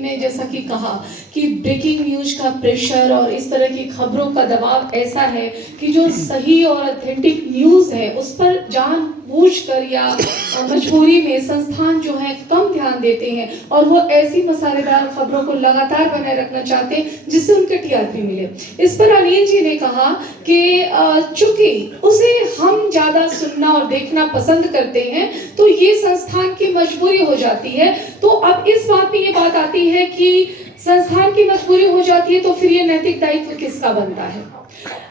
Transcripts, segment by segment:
ने जैसा कि कहा कि ब्रेकिंग न्यूज का प्रेशर और इस तरह की खबरों का दबाव ऐसा है कि जो सही और ऑथेंटिक न्यूज है उस पर जानबूझकर या मजबूरी में संस्थान जो है कम ध्यान देते हैं और वो ऐसी मसालेदार खबरों को लगातार बनाए रखना चाहते हैं जिससे उनके टीआरपी मिले। इस पर अनिल जी ने कहा कि चूंकि उसे हम ज्यादा सुनना और देखना पसंद करते हैं तो ये संस्थान की मजबूरी हो जाती है। तो अब इस बात में ये बात आती है कि संस्थान की मजबूरी हो जाती है तो फिर ये नैतिक दायित्व किसका बनता है?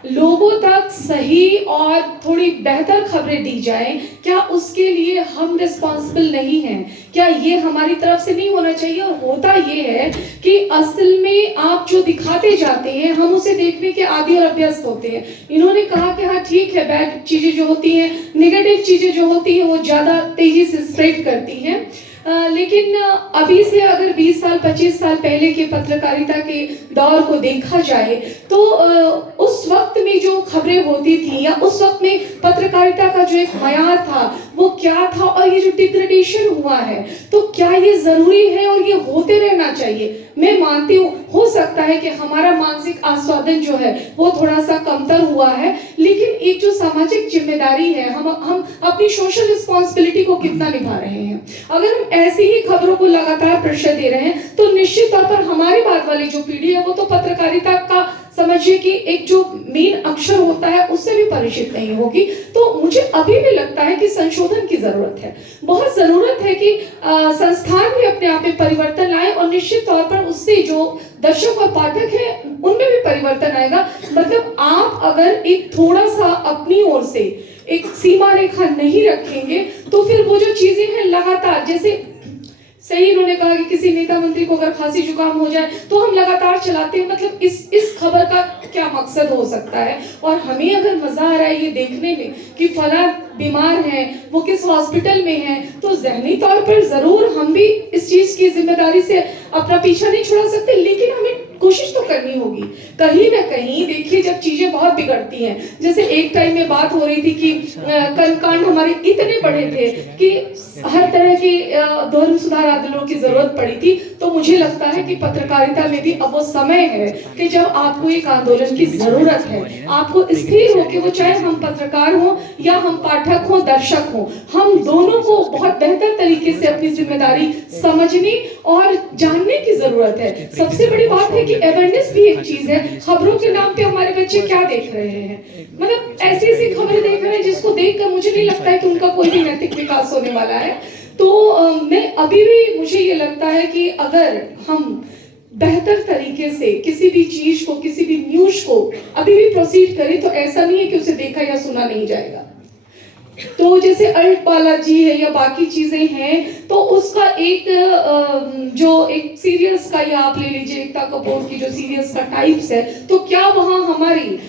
लोगों तक सही और थोड़ी बेहतर खबरें दी जाएं, क्या उसके लिए हम रिस्पॉन्सिबल नहीं हैं? क्या ये हमारी तरफ से नहीं होना चाहिए? और होता ये है कि असल में आप जो दिखाते जाते हैं हम उसे देखने के आदी और अभ्यस्त होते हैं। इन्होंने कहा कि हाँ ठीक है, बैड चीजें जो होती हैं, नेगेटिव चीजें जो होती हैं वो ज्यादा तेजी से स्प्रेड करती हैं। लेकिन अभी से अगर 20 साल 25 साल पहले के पत्रकारिता के दौर को देखा जाए तो उस वक्त में जो खबरें होती थी या उस वक्त में पत्रकारिता का जो एक मयार था वो क्या था, और ये जो डिग्रेडेशन हुआ है तो क्या ये जरूरी है और ये होते रहना चाहिए? मैं मानती हूँ हो सकता है कि हमारा मानसिक आस्वादन जो है वो थोड़ा सा कमतर हुआ है, लेकिन एक जो सामाजिक जिम्मेदारी है, हम अपनी सोशल रिस्पॉन्सिबिलिटी को कितना निभा रहे हैं? अगर हम ऐसी ही खबरों को लगातार प्रेशर दे रहे हैं तो निश्चित तौर पर हमारे बाद वाली जो पीढ़ी है वो तो पत्रकारिता का समझिए कि एक जो मेन अक्षर होता है उससे भी परिचित नहीं होगी। तो मुझे अभी भी लगता है कि संशोधन की जरूरत है, बहुत जरूरत है कि संस्थान भी अपने आप में परिवर्तन लाए और निश्चित तौर पर उससे जो दर्शक और पाठक है उनमें भी परिवर्तन आएगा। मतलब आप अगर एक थोड़ा सा अपनी ओर से एक सीमा रेखा नहीं रखेंगे तो फिर वो जो चीजें हैं लगातार, जैसे सही इन्होंने कहा कि किसी नेता मंत्री को अगर खांसी जुकाम हो जाए तो हम लगातार चलाते हैं, मतलब इस खबर का क्या मकसद हो सकता है? और हमें अगर मजा आ रहा है ये देखने में कि फला बीमार है, वो किस हॉस्पिटल में है, तो ज़हनी तौर पर जरूर हम भी इस चीज की जिम्मेदारी से अपना पीछा नहीं छुड़ा सकते, लेकिन हमें कोशिश तो करनी होगी। कहीं ना कहीं देखिए जब चीजें बहुत बिगड़ती हैं, जैसे एक टाइम में बात हो रही थी कि कर्मकांड हमारे इतने बड़े थे कि हर तरह की धर्म सुधार आंदोलनों की जरूरत पड़ी थी, तो मुझे लगता है कि पत्रकारिता में भी अब वो समय है कि जब आपको एक आंदोलन की जरूरत है, आपको स्थिर हो कि वो चाहे हम पत्रकार हो या हम पाठक हो, दर्शक हो, हम दोनों को बहुत बेहतर तरीके से अपनी जिम्मेदारी समझने और जानने की जरूरत है। सबसे बड़ी बात है कि अवेयरनेस भी एक चीज है। खबरों के नाम पे हमारे बच्चे क्या देख रहे हैं, मतलब ऐसी ऐसी खबरें देख रहे हैं जिसको देखकर मुझे नहीं लगता है कि उनका कोई भी नैतिक विकास होने वाला है। तो मैं अभी भी मुझे ये लगता है कि अगर हम बेहतर तरीके से किसी भी चीज को, किसी भी न्यूज को अभी भी प्रोसीड करें तो ऐसा नहीं है कि उसे देखा या सुना नहीं जाएगा। तो जैसे अल्ट बालाजी है या बाकी चीजें हैं तो उसका एक जो एक सीरियस का या आप ले लीजिए एकता कपूर की जो सीरियस का टाइप्स है, तो क्या वहाँ हमारी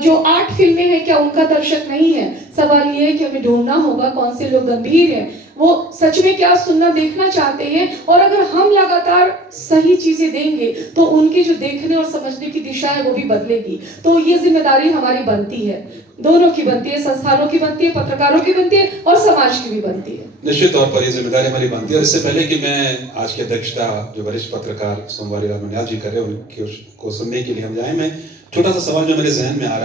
जो 8 फिल्में हैं क्या उनका दर्शक नहीं है? सवाल ये है कि हमें ढूंढना होगा कौन से लोग गंभीर हैं, वो सच में क्या सुनना देखना चाहते हैं, और अगर हम लगातार सही चीजें देंगे तो उनकी जो देखने और समझने की दिशा है वो भी बदलेगी। तो ये जिम्मेदारी हमारी बनती है, दोनों की बनती है, संस्थानों की बनती है, पत्रकारों की बनती है और समाज की भी बनती है। निश्चित तौर पर ये जिम्मेदारी हमारी बनती है। और इससे पहले कि मैं आज की अध्यक्षता जो वरिष्ठ पत्रकार सोमवारी रामनियाल जी कर रहे हैं उनकी को सुनने के लिए हम जाए, मैं छोटा सा सवाल जो मेरे जहन में आ रहा है